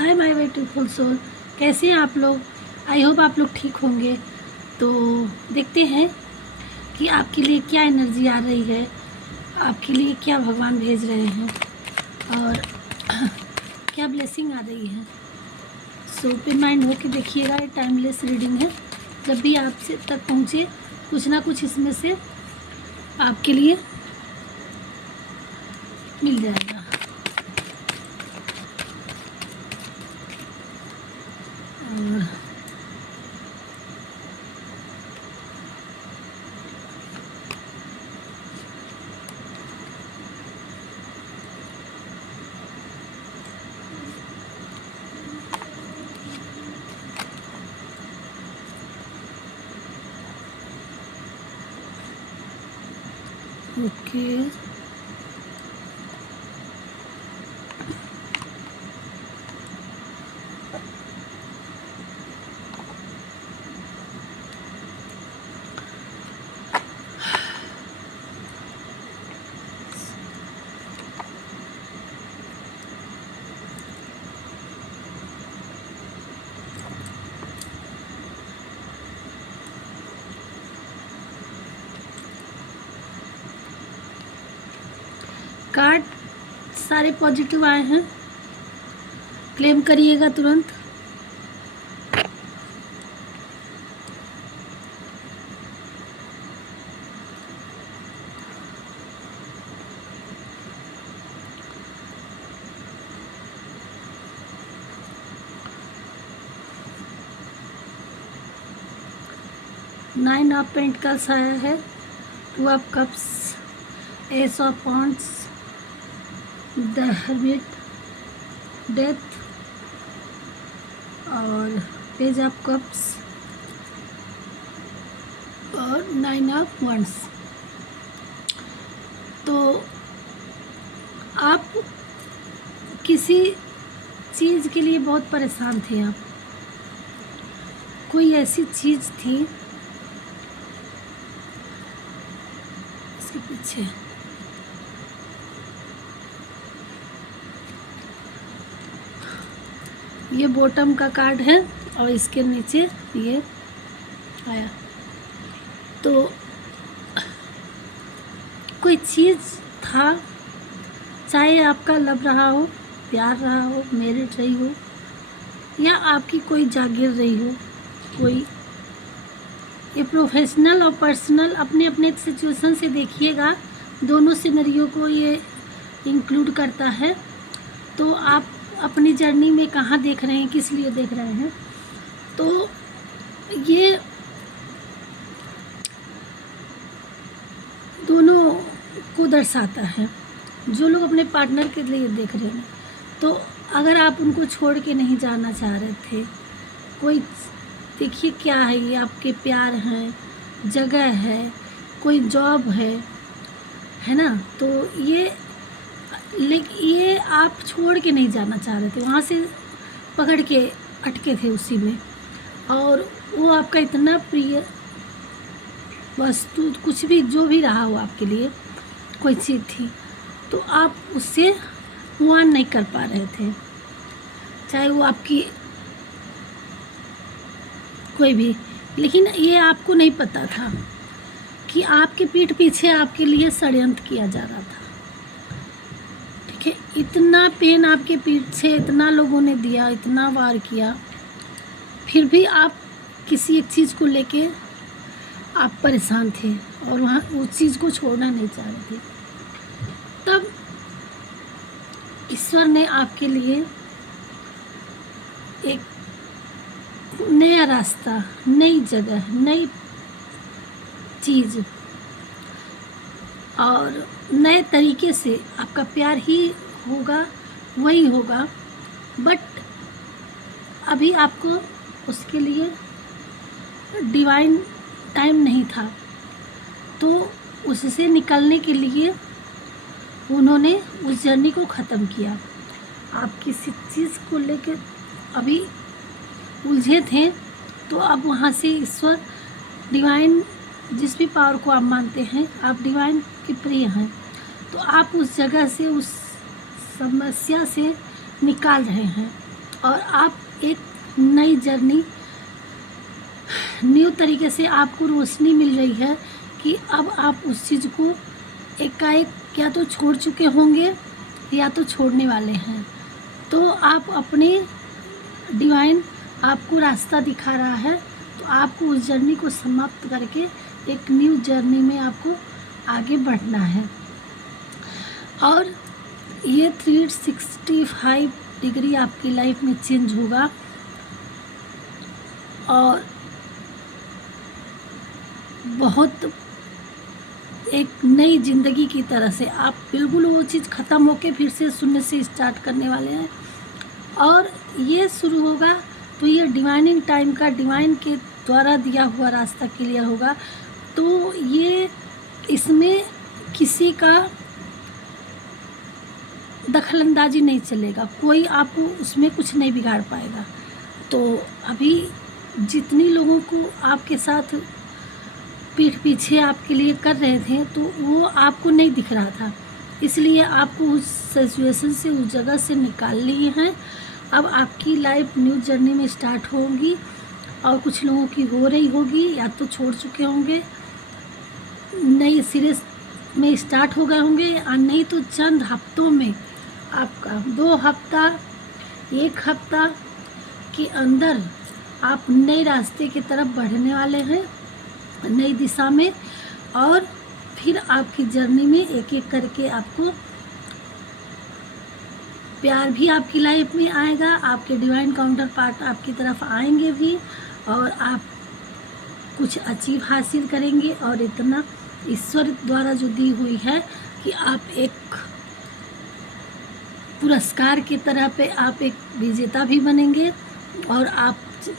Hi my beautiful soul, कैसे हैं आप लोग। आई होप आप लोग ठीक होंगे। तो देखते हैं कि आपके लिए क्या एनर्जी आ रही है, आपके लिए क्या भगवान भेज रहे हैं और क्या ब्लेसिंग आ रही है। सो ओपन माइंड हो के देखिएगा, ये टाइमलेस रीडिंग है। जब भी आपसे तक पहुँचे कुछ ना कुछ इसमें से आपके लिए मिल जाएगा। और ओके, कार्ड सारे पॉजिटिव आए हैं, क्लेम करिएगा तुरंत। नाइन ऑफ पेंटिकल्स आया है, two of cups, S of wands, the hermit, death और पेज ऑफ कप्स और नाइन ऑफ वॉन्ड्स। तो आप किसी चीज़ के लिए बहुत परेशान थे। आप कोई ऐसी चीज़ थी इसके पीछे, ये बॉटम का कार्ड है और इसके नीचे ये आया। तो कोई चीज़ था, चाहे आपका लव रहा हो, प्यार रहा हो, मैरिड रही हो या आपकी कोई जागीर रही हो, कोई, ये प्रोफेशनल और पर्सनल अपने अपने सिचुएशन से देखिएगा, दोनों सिनेरियो को ये इंक्लूड करता है। तो आप अपनी जर्नी में कहाँ देख रहे हैं, किस लिए देख रहे हैं, तो ये दोनों को दर्शाता है। जो लोग अपने पार्टनर के लिए देख रहे हैं, तो अगर आप उनको छोड़ के नहीं जाना चाह रहे थे, कोई देखिए क्या है, ये आपके प्यार हैं, जगह है, कोई जॉब है ना। तो ये आप छोड़ के नहीं जाना चाह रहे थे, वहाँ से पकड़ के अटके थे उसी में। और वो आपका इतना प्रिय वस्तु, कुछ भी जो भी रहा हो आपके लिए, कोई चीज़ थी, तो आप उससे मूव ऑन नहीं कर पा रहे थे। चाहे वो आपकी कोई भी, लेकिन ये आपको नहीं पता था कि आपके पीठ पीछे आपके लिए षड्यंत्र किया जा रहा था। ठीक है, इतना पेन आपके पीछे इतना लोगों ने दिया, इतना वार किया, फिर भी आप किसी एक चीज़ को लेके आप परेशान थे और वहाँ उस चीज़ को छोड़ना नहीं चाह रहे थे। तब ईश्वर ने आपके लिए एक नया रास्ता, नई जगह, नई चीज़ और नए तरीके से, आपका प्यार ही होगा, वही होगा, बट अभी आपको उसके लिए डिवाइन टाइम नहीं था। तो उससे निकलने के लिए उन्होंने उस जर्नी को ख़त्म किया। आप किसी चीज़ को लेकर अभी उलझे थे, तो अब वहाँ से ईश्वर, डिवाइन, जिस भी पावर को आप मानते हैं, आप डिवाइन के प्रिय हैं, तो आप उस जगह से, उस समस्या से निकाल रहे हैं और आप एक नई जर्नी, न्यू तरीके से आपको रोशनी मिल रही है कि अब आप उस चीज़ को एकाएक या तो छोड़ चुके होंगे या तो छोड़ने वाले हैं। तो आप अपने डिवाइन आपको रास्ता दिखा रहा है, तो आपको उस जर्नी को समाप्त करके एक न्यू जर्नी में आपको आगे बढ़ना है। और ये 365 डिग्री आपकी लाइफ में चेंज होगा और बहुत एक नई ज़िंदगी की तरह से आप बिल्कुल वो चीज़ ख़त्म होके फिर से शून्य से स्टार्ट करने वाले हैं। और ये शुरू होगा तो ये डिवाइनिंग टाइम का, डिवाइन के द्वारा दिया हुआ रास्ता क्लियर होगा। तो ये इसमें किसी का दखलंदाजी नहीं चलेगा, कोई आपको उसमें कुछ नहीं बिगाड़ पाएगा। तो अभी जितनी लोगों को आपके साथ पीठ पीछे आपके लिए कर रहे थे, तो वो आपको नहीं दिख रहा था, इसलिए आपको उस सिचुएशन से, उस जगह से निकाल लिए हैं। अब आपकी लाइफ न्यू जर्नी में स्टार्ट होगी और कुछ लोगों की हो रही होगी या तो छोड़ चुके होंगे, नई सिरे में स्टार्ट हो गए होंगे, और नहीं तो चंद हफ्तों में आपका 2 हफ्ता 1 हफ्ता के अंदर आप नए रास्ते की तरफ बढ़ने वाले हैं, नई दिशा में। और फिर आपकी जर्नी में एक एक करके आपको प्यार भी आपकी लाइफ में आएगा, आपके डिवाइन काउंटर पार्ट आपकी तरफ आएंगे भी, और आप कुछ अचीव हासिल करेंगे। और इतना ईश्वर द्वारा जो दी हुई है कि आप एक पुरस्कार की तरह पे आप एक विजेता भी बनेंगे। और आप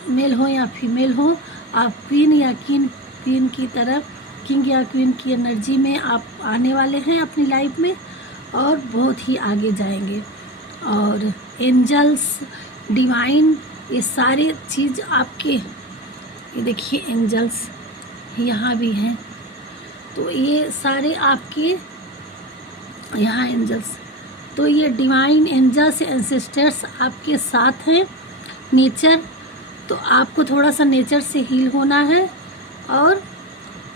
मेल हो या फीमेल हो, आप क्वीन या क्वीन की तरह, किंग या क्वीन की एनर्जी में आप आने वाले हैं अपनी लाइफ में और बहुत ही आगे जाएंगे। और एंजल्स, डिवाइन, ये सारे चीज़ आपके, ये देखिए एंजल्स यहाँ भी हैं, तो ये सारे आपके यहाँ एंजल्स, तो ये डिवाइन एंजल्स, एंसेस्टर्स आपके साथ हैं। नेचर, तो आपको थोड़ा सा नेचर से हील होना है और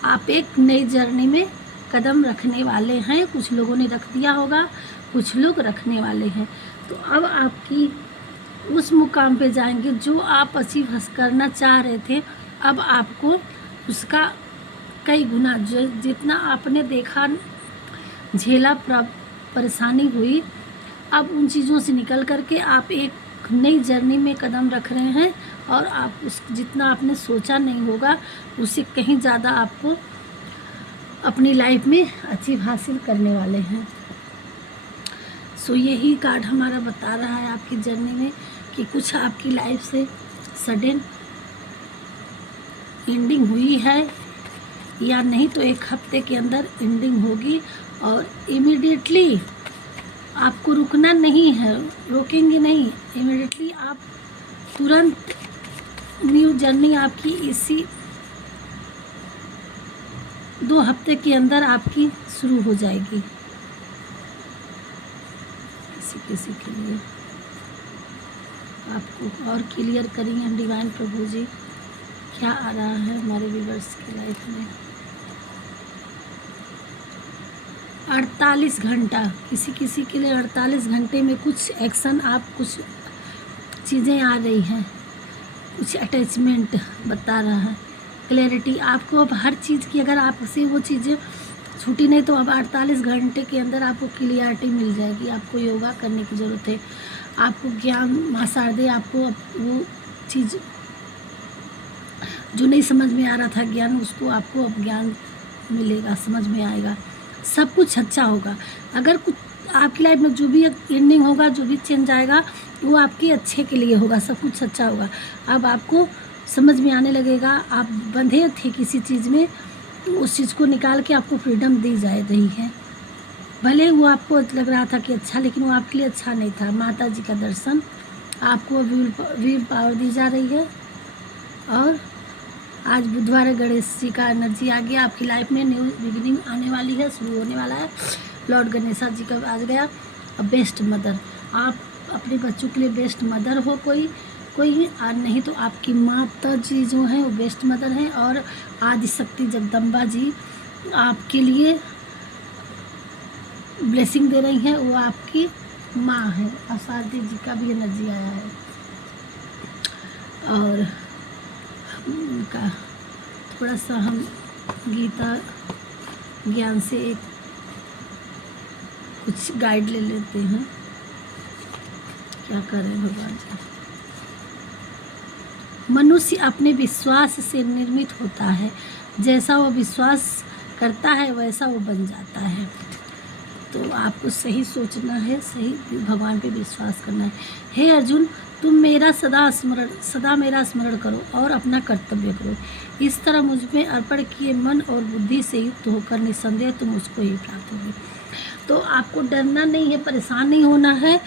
आप एक नई जर्नी में कदम रखने वाले हैं। कुछ लोगों ने रख दिया होगा, कुछ लोग रखने वाले हैं। तो अब आपकी उस मुकाम पे जाएंगे जो आप अचीव करना चाह रहे थे। अब आपको उसका कई गुना, जो जितना आपने देखा, झेला, परेशानी हुई, अब उन चीज़ों से निकल करके आप एक नई जर्नी में कदम रख रहे हैं। और आप उस जितना आपने सोचा नहीं होगा, उससे कहीं ज़्यादा आपको अपनी लाइफ में अचीव हासिल करने वाले हैं। सो यही कार्ड हमारा बता रहा है आपकी जर्नी में कि कुछ आपकी लाइफ से सडन एंडिंग हुई है या नहीं, तो 1 हफ्ते के अंदर एंडिंग होगी। और इमीडिएटली आपको रुकना नहीं है, रोकेंगे नहीं, इमीडिएटली आप तुरंत न्यू जर्नी आपकी इसी 2 हफ्ते के अंदर आपकी शुरू हो जाएगी। किसी के लिए आपको और क्लियर करिए डिवाइन प्रभु जी, क्या आ रहा है हमारे व्यूअर्स की लाइफ में। 48 घंटा, किसी के लिए 48 घंटे में कुछ एक्शन, आप कुछ चीज़ें आ रही हैं, कुछ अटैचमेंट बता रहा है, क्लैरिटी आपको अब हर चीज़ की, अगर आपसे वो चीज़ें छूटी नहीं तो अब 48 घंटे के अंदर आपको क्लियरिटी मिल जाएगी। आपको योगा करने की ज़रूरत है, आपको ज्ञान, माँ शारदे आपको अब वो चीज़ जो नहीं समझ में आ रहा था ज्ञान, उसको आपको अब ज्ञान मिलेगा, समझ में आएगा, सब कुछ अच्छा होगा। अगर कुछ आपकी लाइफ में जो भी एंडिंग होगा, जो भी चेंज आएगा, वो आपके अच्छे के लिए होगा, सब कुछ अच्छा होगा। अब आपको समझ में आने लगेगा, आप बंधे थे किसी चीज़ में, उस चीज़ को निकाल के आपको फ्रीडम दी जा रही है। भले वो आपको लग रहा था कि अच्छा, लेकिन वो आपके लिए अच्छा नहीं था। माता जी का दर्शन, आपको विल पावर दी जा रही है। और आज बुधवार है, गणेश जी का एनर्जी आ गया आपकी लाइफ में, न्यू बिगिनिंग आने वाली है, शुरू होने वाला है। लॉर्ड गणेशा जी का आज गया। बेस्ट मदर, आप अपने बच्चों के लिए बेस्ट मदर हो कोई और नहीं तो आपकी माता जी जो हैं वो बेस्ट मदर हैं, और आदिशक्ति जगदम्बा जी आपके लिए ब्लेसिंग दे रही हैं, वो आपकी माँ है। और शारदा जी का भी एनर्जी आया है, और उनका थोड़ा सा हम गीता ज्ञान से एक कुछ गाइड ले लेते हैं। क्या करें भगवान जी। मनुष्य अपने विश्वास से निर्मित होता है, जैसा वो विश्वास करता है वैसा वो बन जाता है। तो आपको सही सोचना है, सही भगवान पे विश्वास करना है। हे अर्जुन, तुम मेरा सदा मेरा स्मरण करो और अपना कर्तव्य करो। इस तरह मुझ में अर्पण किए मन और बुद्धि से युक्त होकर निसंदेह तुम उसको ही प्राप्त होगे। तो आपको डरना नहीं है, परेशान नहीं होना है।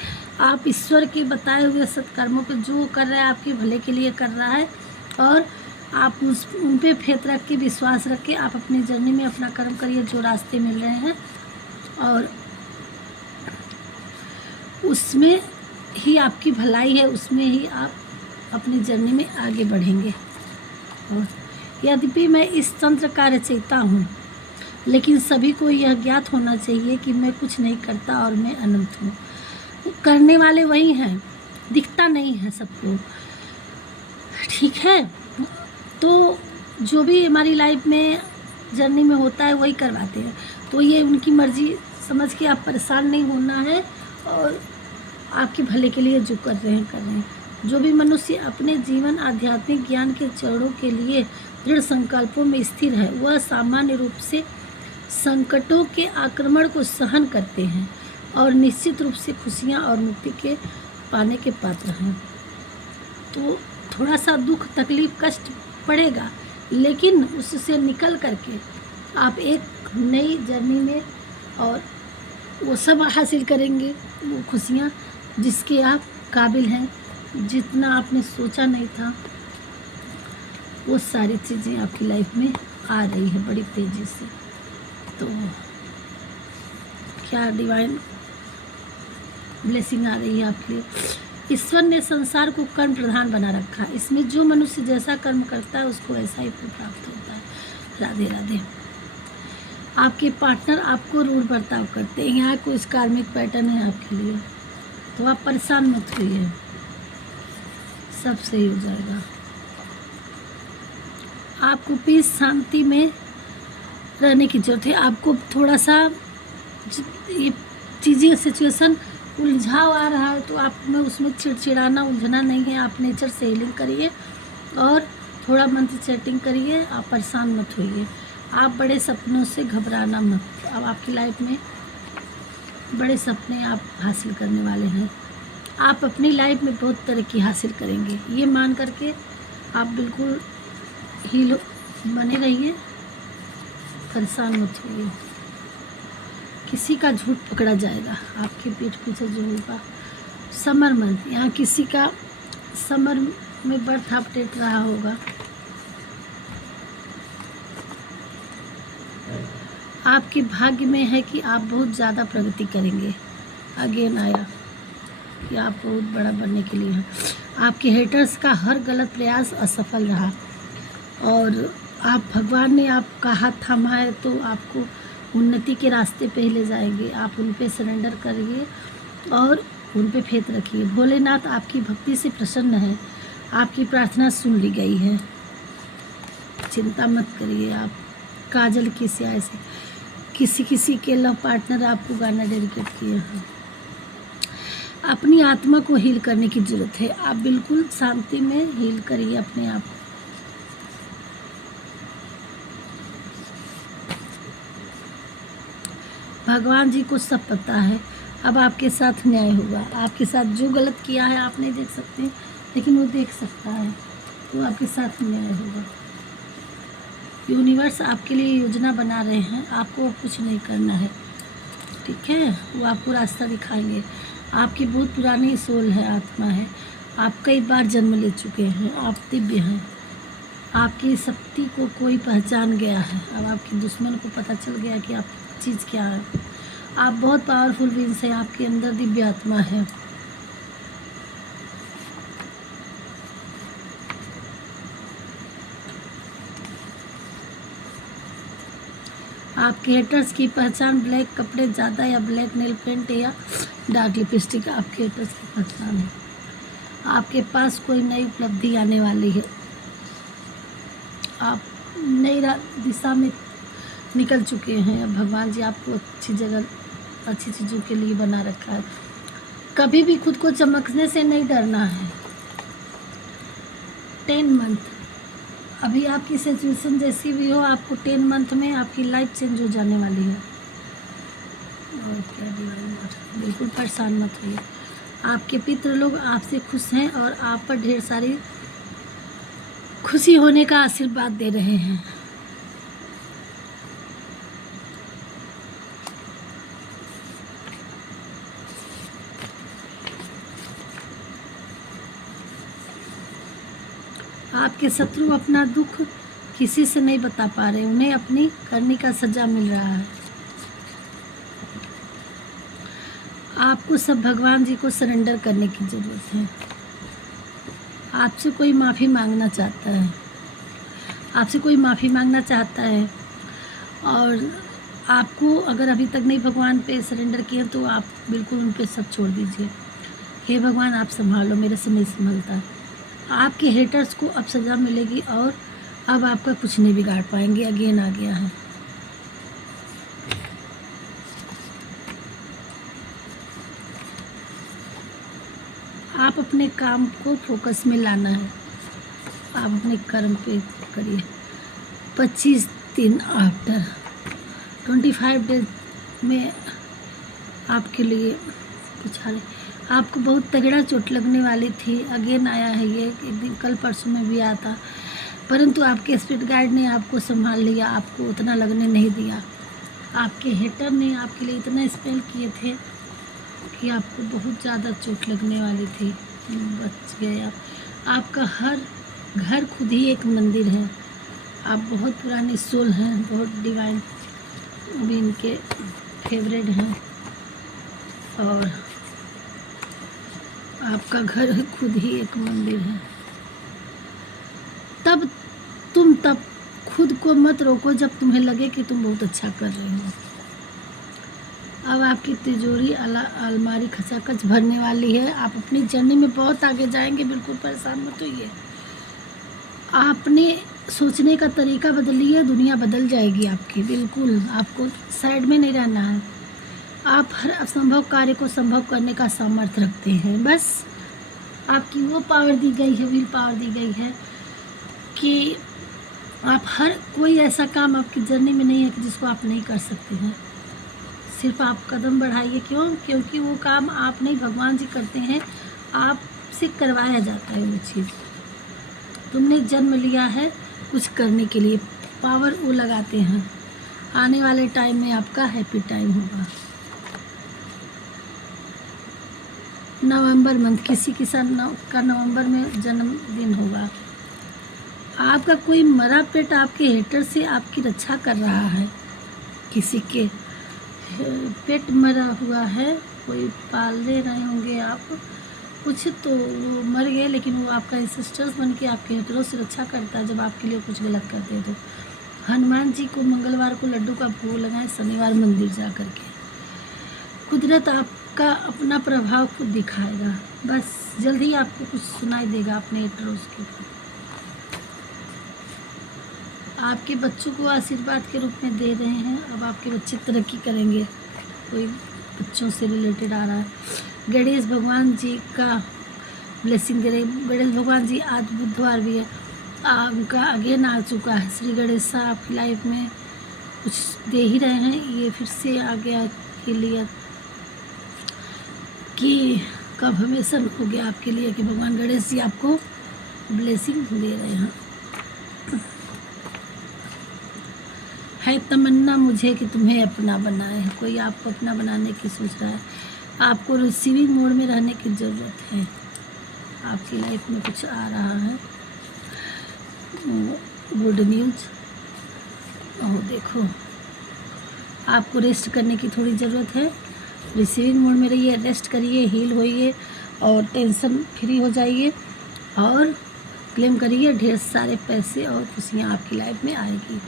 आप ईश्वर के बताए हुए सत्कर्मों पे जो कर रहा है आपके भले के लिए कर रहा है, और आप उन पे फेथ रख के विश्वास रख के आप अपनी जर्नी में अपना कर्म करिए जो रास्ते मिल रहे हैं, और उसमें ही आपकी भलाई है, उसमें ही आप अपनी जर्नी में आगे बढ़ेंगे। और यद्यपि मैं इस तंत्र का रचयिता हूँ, लेकिन सभी को यह ज्ञात होना चाहिए कि मैं कुछ नहीं करता और मैं अनंत हूँ। करने वाले वही हैं, दिखता नहीं है सबको, ठीक है। तो जो भी हमारी लाइफ में जर्नी में होता है वही करवाते हैं, तो ये उनकी मर्जी समझ के आप परेशान नहीं होना है, और आपके भले के लिए जो कर रहे हैं। जो भी मनुष्य अपने जीवन आध्यात्मिक ज्ञान के चरणों के लिए दृढ़ संकल्पों में स्थिर है, वह सामान्य रूप से संकटों के आक्रमण को सहन करते हैं और निश्चित रूप से खुशियाँ और मुक्ति के पाने के पात्र हैं। तो थोड़ा सा दुख तकलीफ कष्ट पड़ेगा, लेकिन उससे निकल करके आप एक नई जर्नी में और वो सब हासिल करेंगे, वो खुशियाँ जिसके आप काबिल हैं, जितना आपने सोचा नहीं था वो सारी चीज़ें आपकी लाइफ में आ रही है बड़ी तेज़ी से। तो क्या डिवाइन ब्लेसिंग आ रही है आपके लिए। ईश्वर ने संसार को कर्म प्रधान बना रखा है, इसमें जो मनुष्य जैसा कर्म करता है उसको ऐसा ही फल प्राप्त होता है। राधे राधे। आपके पार्टनर आपको रूढ़ बर्ताव करते हैं, यहाँ कोई कार्मिक पैटर्न है आपके लिए, तो आप परेशान मत होइए, सब सही हो जाएगा। आपको पीस शांति में रहने की जरूरत है। आपको थोड़ा सा ये चीज़ें सिचुएशन उलझाव आ रहा है, तो आप में उसमें चिड़चिड़ाना उलझना नहीं है। आप नेचर से हीलिंग करिए और थोड़ा मंत्र चैटिंग करिए, आप परेशान मत होइए। आप बड़े सपनों से घबराना मत। अब आपकी लाइफ में बड़े सपने आप हासिल करने वाले हैं। आप अपनी लाइफ में बहुत तरक्की हासिल करेंगे, ये मान करके आप बिल्कुल हीलो बने रहिए, परेशान मत होइए। किसी का झूठ पकड़ा जाएगा आपके पीठ पीछे जो होगा। समर मंथ, यहाँ किसी का समर में बर्थ अपडेट रहा होगा। आपके भाग्य में है कि आप बहुत ज़्यादा प्रगति करेंगे। अगेन आया कि आप बहुत बड़ा बनने के लिए हैं। आपके हेटर्स का हर गलत प्रयास असफल रहा, और आप भगवान ने आपका हाथ थामा है, तो आपको उन्नति के रास्ते पे ही ले जाएंगे। आप उन पे सरेंडर करिए और उन पे फेथ रखिए। भोलेनाथ आपकी भक्ति से प्रसन्न है, आपकी प्रार्थना सुन ली गई है, चिंता मत करिए। आप काजल की स्याही से किसी के लव पार्टनर आपको गाना डेडिकेट किए हैं। अपनी आत्मा को हील करने की ज़रूरत है। आप बिल्कुल शांति में हील करिए अपने आप को। भगवान जी को सब पता है, अब आपके साथ न्याय होगा। आपके साथ जो गलत किया है आप नहीं देख सकते, लेकिन वो देख सकता है, तो आपके साथ न्याय होगा। यूनिवर्स आपके लिए योजना बना रहे हैं, आपको अब कुछ नहीं करना है, ठीक है। वो आपको रास्ता दिखाएंगे। आपकी बहुत पुरानी सोल है, आत्मा है, आप कई बार जन्म ले चुके हैं, आप दिव्य हैं। आपकी शक्ति को कोई पहचान गया है। अब आपके दुश्मन को पता चल गया कि आप चीज़ क्या है। आप बहुत पावरफुल बीइंग्स हैं, आपके अंदर दिव्य आत्मा है। आपके हेटर्स की पहचान ब्लैक कपड़े ज़्यादा या ब्लैक नेल पेंट या डार्क लिपस्टिक आपके हेटर्स की पहचान है। आपके पास कोई नई उपलब्धि आने वाली है। आप नई दिशा में निकल चुके हैं। अब भगवान जी आपको अच्छी जगह अच्छी चीज़ों के लिए बना रखा है। कभी भी खुद को चमकने से नहीं डरना है। 10 मंथ, अभी आपकी सिचुएशन जैसी भी हो, आपको 10 मंथ में आपकी लाइफ चेंज हो जाने वाली है। और क्या डिवाइन वर्ड, बिल्कुल परेशान मत होइए। आपके पितृ लोग आपसे खुश हैं और आप पर ढेर सारी खुशी होने का आशीर्वाद दे रहे हैं। आपके शत्रु अपना दुख किसी से नहीं बता पा रहे, उन्हें अपनी करनी का सजा मिल रहा है। आपको सब भगवान जी को सरेंडर करने की ज़रूरत है। आपसे कोई माफ़ी मांगना चाहता है, आपसे कोई माफ़ी मांगना चाहता है। और आपको अगर अभी तक नहीं भगवान पे सरेंडर किया तो आप बिल्कुल उन पे सब छोड़ दीजिए। हे भगवान आप संभालो, मेरे से नहीं संभलता। आपके हेटर्स को अब सज़ा मिलेगी और अब आपका कुछ नहीं बिगाड़ पाएंगे। अगेन आ गया है। आप अपने काम को फोकस में लाना है। आप अपने कर्म पे करिए। 25 दिन आफ्टर 25 डेज में आपके लिए कुछ आ रहे। आपको बहुत तगड़ा चोट लगने वाली थी। अगेन आया है ये, एक दिन कल परसों में भी आया था, परंतु आपके स्पिरिट गाइड ने आपको संभाल लिया, आपको उतना लगने नहीं दिया। आपके हेटर ने आपके लिए इतना स्पेल किए थे कि आपको बहुत ज़्यादा चोट लगने वाली थी, बच गए आप। आपका हर घर खुद ही एक मंदिर है। आप बहुत पुरानी सोल हैं, बहुत डिवाइन भी इनके फेवरेट हैं। और आपका घर खुद ही एक मंदिर है। तब खुद को मत रोको जब तुम्हें लगे कि तुम बहुत अच्छा कर रहे हो। अब आपकी तिजोरी अलमारी खचाखच भरने वाली है। आप अपनी जर्नी में बहुत आगे जाएंगे, बिल्कुल परेशान मत होइए। आपने सोचने का तरीका बदलिए, दुनिया बदल जाएगी आपकी। बिल्कुल आपको साइड में नहीं रहना है। आप हर असंभव कार्य को संभव करने का सामर्थ्य रखते हैं। बस आपकी वो पावर दी गई है, विल पावर दी गई है कि आप हर कोई ऐसा काम आपकी जर्नी में नहीं है कि जिसको आप नहीं कर सकते हैं। सिर्फ आप कदम बढ़ाइए। क्योंकि वो काम आप नहीं, भगवान जी करते हैं। आपसे करवाया जाता है वो चीज़। तुमने जन्म लिया है कुछ करने के लिए, पावर वो लगाते हैं। आने वाले टाइम में आपका हैप्पी टाइम होगा। नवंबर मंथ, किसी का नवंबर में जन्मदिन होगा। आपका कोई मरा पेट आपके हेटर से आपकी रक्षा कर रहा है। किसी के पेट मरा हुआ है, कोई पाल ले रहे होंगे आप कुछ, तो वो मर गए, लेकिन वो आपका इंसिस्टर्स बन के आपके हेटरों से रक्षा करता है जब आपके लिए कुछ गलत करते हैं। तो हनुमान जी को मंगलवार को लड्डू का भोग लगाएं, शनिवार मंदिर जा कर के। कुदरत आपका अपना प्रभाव खुद दिखाएगा। बस जल्द ही आपको कुछ सुनाई देगा अपने हेटरों के। आपके बच्चों को आशीर्वाद के रूप में दे रहे हैं। अब आपके बच्चे तरक्की करेंगे। कोई बच्चों से रिलेटेड आ रहा है। गणेश भगवान जी का ब्लेसिंग दे रहे। गणेश भगवान जी आज बुधवार भी है, उनका अगेन आ चुका है। श्री गणेश आपकी लाइफ में कुछ दे ही रहे हैं। ये फिर से आ गया क्लियर कि कंफर्मेशन हो गया आपके लिए कि भगवान गणेश जी आपको ब्लेसिंग दे रहे हैं। है तमन्ना मुझे कि तुम्हें अपना बनाए। कोई आपको अपना बनाने की सोच रहा है। आपको रिसीविंग मोड में रहने की ज़रूरत है। आपकी लाइफ में कुछ आ रहा है गुड न्यूज़। और देखो, आपको रेस्ट करने की थोड़ी ज़रूरत है। रिसीविंग मोड में रहिए, रेस्ट करिए, हील होइए और टेंशन फ्री हो जाइए और क्लेम करिए। ढेर सारे पैसे और खुशियाँ आपकी लाइफ में आएगी।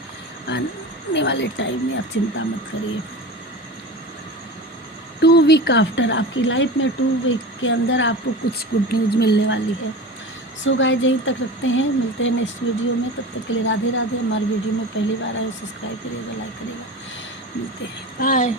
आने वाले टाइम में आप चिंता मत करिए। 2 वीक आफ्टर, आपकी लाइफ में 2 वीक के अंदर आपको कुछ गुड न्यूज़ मिलने वाली है। सो गाइस यहीं तक रखते हैं, मिलते हैं नेक्स्ट वीडियो में। तब तक के लिए राधे राधे। हमारे वीडियो में पहली बार आए सब्सक्राइब करिएगा, लाइक करिएगा। मिलते हैं, बाय।